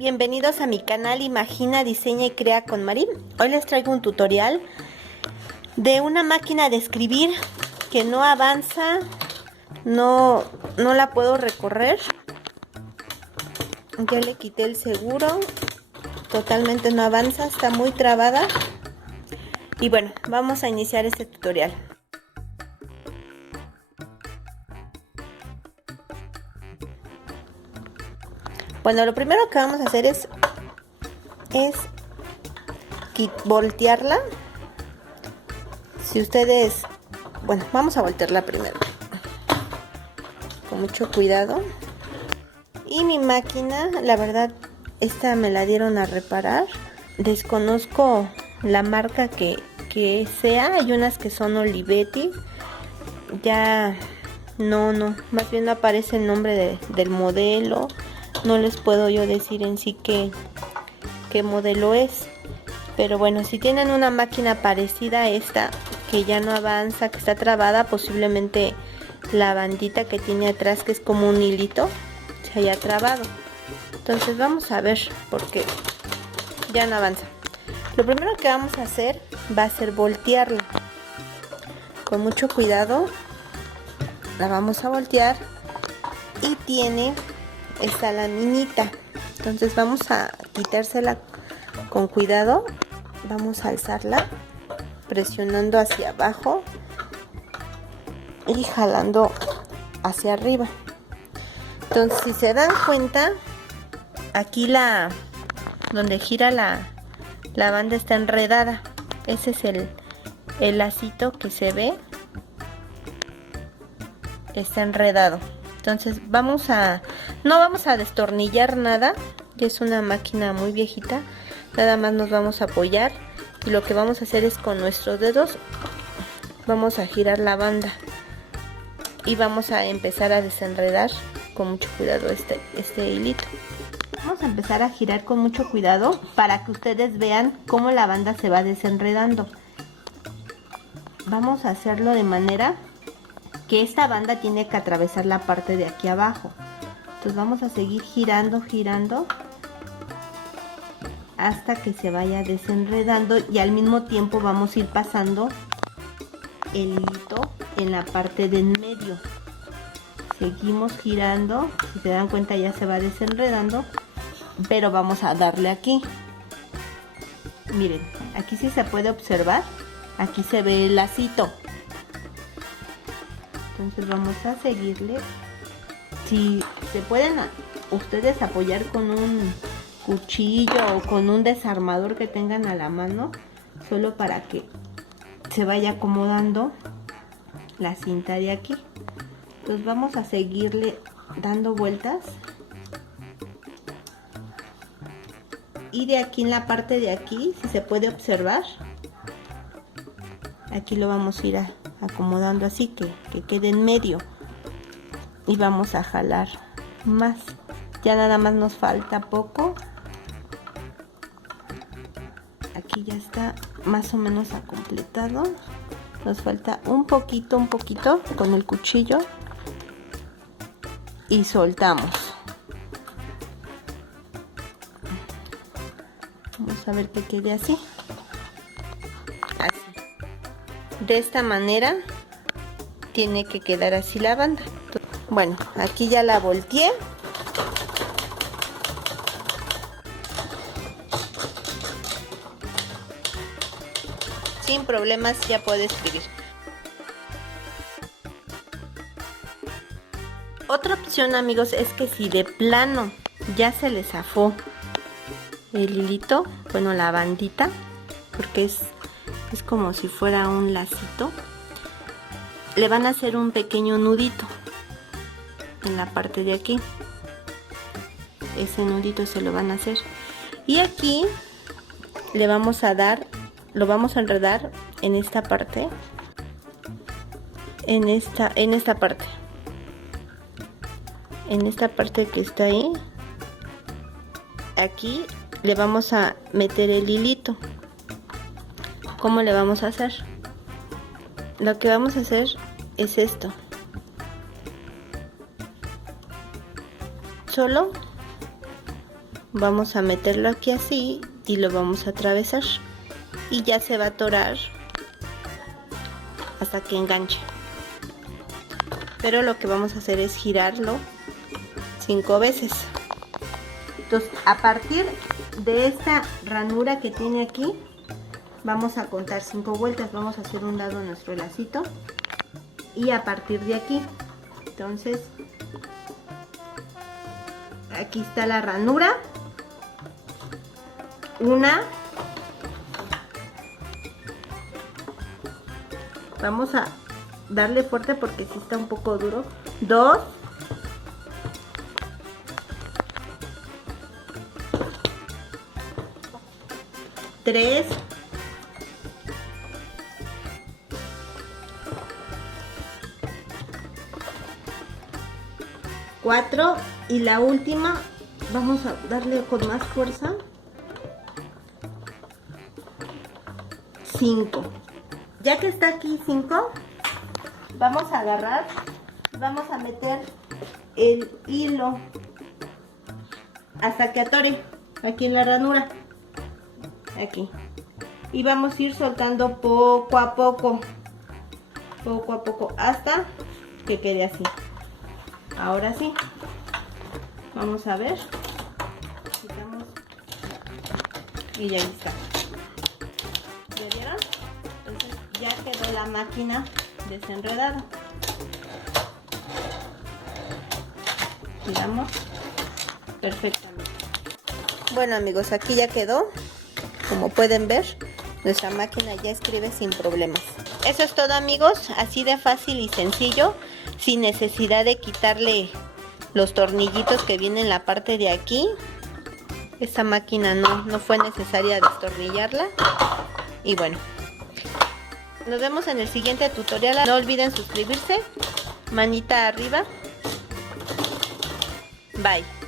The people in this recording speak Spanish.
Bienvenidos a mi canal Imagina, Diseña y Crea con Mari. Hoy les traigo un tutorial de una máquina de escribir que no avanza, no la puedo recorrer. Ya le quité el seguro, totalmente no avanza, está muy trabada. Y bueno, vamos a iniciar este tutorial. Bueno, lo primero que vamos a hacer es voltearla. Si ustedes, bueno, vamos a voltearla primero con mucho cuidado. Y mi máquina, la verdad, esta me la dieron a reparar. Desconozco la marca que sea. Hay unas que son Olivetti. Ya no, más bien no aparece el nombre del modelo. No les puedo yo decir en sí qué modelo es. Pero bueno, si tienen una máquina parecida a esta, que ya no avanza, que está trabada, posiblemente la bandita que tiene atrás, que es como un hilito, se haya trabado. Entonces vamos a ver por qué ya no avanza. Lo primero que vamos a hacer va a ser voltearla. Con mucho cuidado la vamos a voltear y tiene esta laminita. Entonces vamos a quitársela con cuidado. Vamos a alzarla presionando hacia abajo y jalando hacia arriba. Entonces, si se dan cuenta, aquí donde gira la banda está enredada. Ese es el lacito que se ve, está enredado. Entonces no vamos a destornillar nada, que es una máquina muy viejita. Nada más nos vamos a apoyar y lo que vamos a hacer es con nuestros dedos vamos a girar la banda y vamos a empezar a desenredar con mucho cuidado este hilito. Vamos a empezar a girar con mucho cuidado para que ustedes vean cómo la banda se va desenredando. Vamos a hacerlo de manera que esta banda tiene que atravesar la parte de aquí abajo. Entonces vamos a seguir girando hasta que se vaya desenredando y al mismo tiempo vamos a ir pasando el hilito en la parte de en medio. Seguimos girando, si se dan cuenta ya se va desenredando, pero vamos a darle aquí. Miren, aquí sí se puede observar, aquí se ve el lacito. Entonces vamos a seguirle. Si se pueden ustedes apoyar con un cuchillo o con un desarmador que tengan a la mano, solo para que se vaya acomodando la cinta de aquí. Entonces vamos a seguirle dando vueltas y de aquí en la parte de aquí, si se puede observar, aquí lo vamos a ir acomodando así que quede en medio y vamos a jalar más. Ya nada más nos falta poco. Aquí ya está más o menos completado. Nos falta un poquito con el cuchillo y soltamos. Vamos a ver que quede así. De esta manera tiene que quedar así la banda. Bueno, aquí ya la volteé. Sin problemas ya puedo escribir. Otra opción, amigos, es que si de plano ya se le zafó el hilito, bueno, la bandita, porque es como si fuera un lacito, le van a hacer un pequeño nudito en la parte de aquí. Ese nudito se lo van a hacer y aquí le vamos a dar, lo vamos a enredar en esta parte, en esta parte que está ahí. Aquí le vamos a meter el hilito. ¿Cómo le vamos a hacer? Lo que vamos a hacer es esto. Solo vamos a meterlo aquí así y lo vamos a atravesar y ya se va a atorar hasta que enganche. Pero lo que vamos a hacer es girarlo 5 veces. Entonces, a partir de esta ranura que tiene aquí, vamos a contar 5 vueltas. Vamos a hacer un lado a nuestro lacito y a partir de aquí, entonces aquí está la ranura, una, vamos a darle fuerte porque sí está un poco duro, 2, 3, 4 y la última vamos a darle con más fuerza, 5. Ya que está aquí 5, vamos a agarrar, vamos a meter el hilo hasta que atore aquí en la ranura, aquí, y vamos a ir soltando poco a poco hasta que quede así. Ahora sí, vamos a ver, quitamos y ya está. ¿Ya vieron? Entonces ya quedó la máquina desenredada. Giramos perfectamente. Bueno amigos, aquí ya quedó. Como pueden ver, nuestra máquina ya escribe sin problemas. Eso es todo amigos, así de fácil y sencillo, sin necesidad de quitarle los tornillitos que vienen en la parte de aquí. Esta máquina no fue necesaria destornillarla. Y bueno, nos vemos en el siguiente tutorial. No olviden suscribirse, manita arriba. Bye.